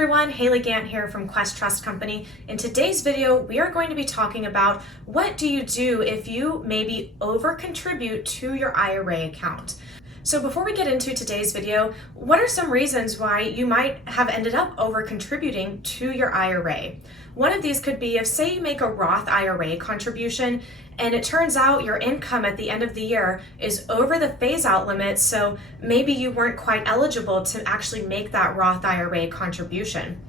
everyone, Haley Gant here from Quest Trust Company. In today's video, we are going to be talking about what do you do if you maybe over-contribute to your IRA account. So before we get into today's video, what are some reasons why you might have ended up over-contributing to your IRA? One of these could be if, say, you make a Roth IRA contribution and it turns out your income at the end of the year is over the phase-out limit, so maybe you weren't quite eligible to actually make that Roth IRA contribution.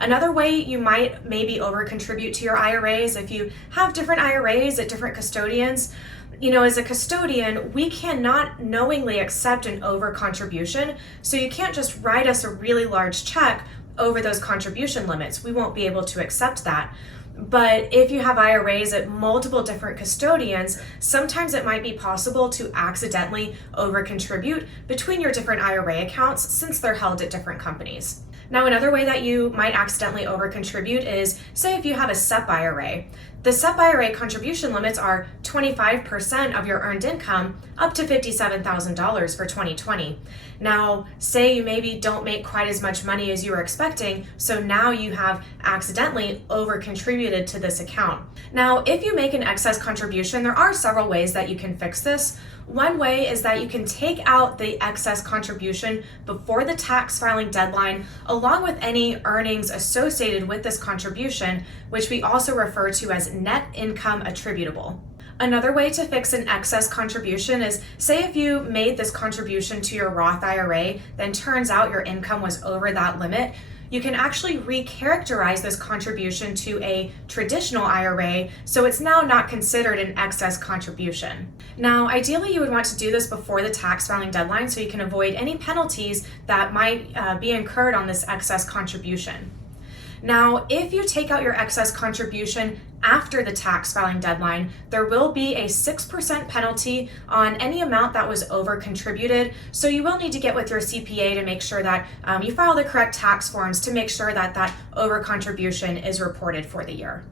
Another way you might maybe over-contribute to your IRAs if you have different IRAs at different custodians. As a custodian, we cannot knowingly accept an over-contribution, so you can't just write us a really large check over those contribution limits. We won't be able to accept that. But if you have IRAs at multiple different custodians, sometimes it might be possible to accidentally over-contribute between your different IRA accounts since they're held at different companies. Now, another way that you might accidentally over-contribute is, say if you have a SEP IRA. The SEP IRA contribution limits are 25% of your earned income up to $57,000 for 2020. Now, say you maybe don't make quite as much money as you were expecting, so now you have accidentally over-contributed to this account. Now, if you make an excess contribution, there are several ways that you can fix this. One way is that you can take out the excess contribution before the tax filing deadline, along with any earnings associated with this contribution, which we also refer to as net income attributable. Another way to fix an excess contribution is, say if you made this contribution to your Roth IRA, then turns out your income was over that limit, you can actually recharacterize this contribution to a traditional IRA, so it's now not considered an excess contribution. Now, ideally you would want to do this before the tax filing deadline so you can avoid any penalties that might be incurred on this excess contribution. Now, if you take out your excess contribution after the tax filing deadline, there will be a 6% penalty on any amount that was over contributed. So you will need to get with your CPA to make sure that you file the correct tax forms to make sure that that over contribution is reported for the year.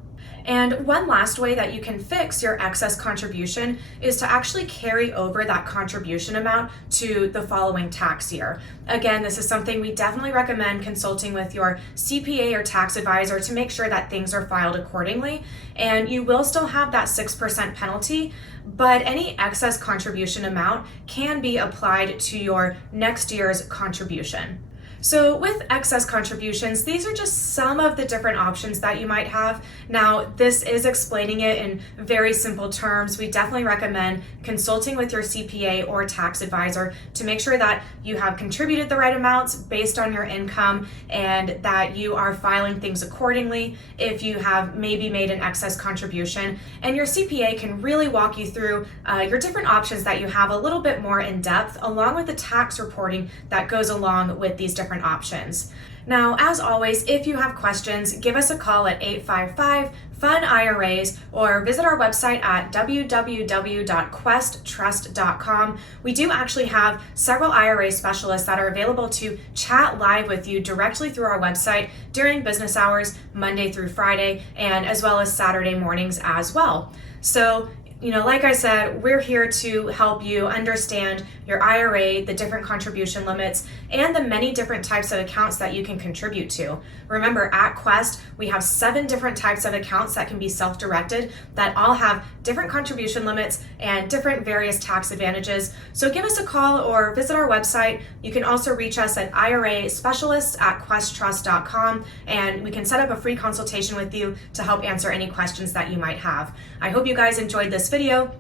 And one last way that you can fix your excess contribution is to actually carry over that contribution amount to the following tax year. Again, this is something we definitely recommend consulting with your CPA or tax advisor to make sure that things are filed accordingly. And you will still have that 6% penalty, but any excess contribution amount can be applied to your next year's contribution. So with excess contributions, these are just some of the different options that you might have. Now, this is explaining it in very simple terms. We definitely recommend consulting with your CPA or tax advisor to make sure that you have contributed the right amounts based on your income and that you are filing things accordingly if you have maybe made an excess contribution. And your CPA can really walk you through your different options that you have a little bit more in depth, along with the tax reporting that goes along with these different options. Now, as always, if you have questions, give us a call at 855-FUN-IRAs or visit our website at www.questtrust.com. We do actually have several IRA specialists that are available to chat live with you directly through our website during business hours, Monday through Friday, and as well as Saturday mornings as well. So, like I said, we're here to help you understand your IRA, the different contribution limits, and the many different types of accounts that you can contribute to. Remember, at Quest, we have 7 different types of accounts that can be self-directed that all have different contribution limits and different various tax advantages. So give us a call or visit our website. You can also reach us at IRA specialists at questtrust.com, and we can set up a free consultation with you to help answer any questions that you might have. I hope you guys enjoyed this video.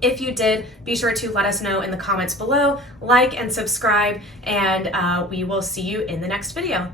If you did, be sure to let us know in the comments below, like and subscribe, and we will see you in the next video.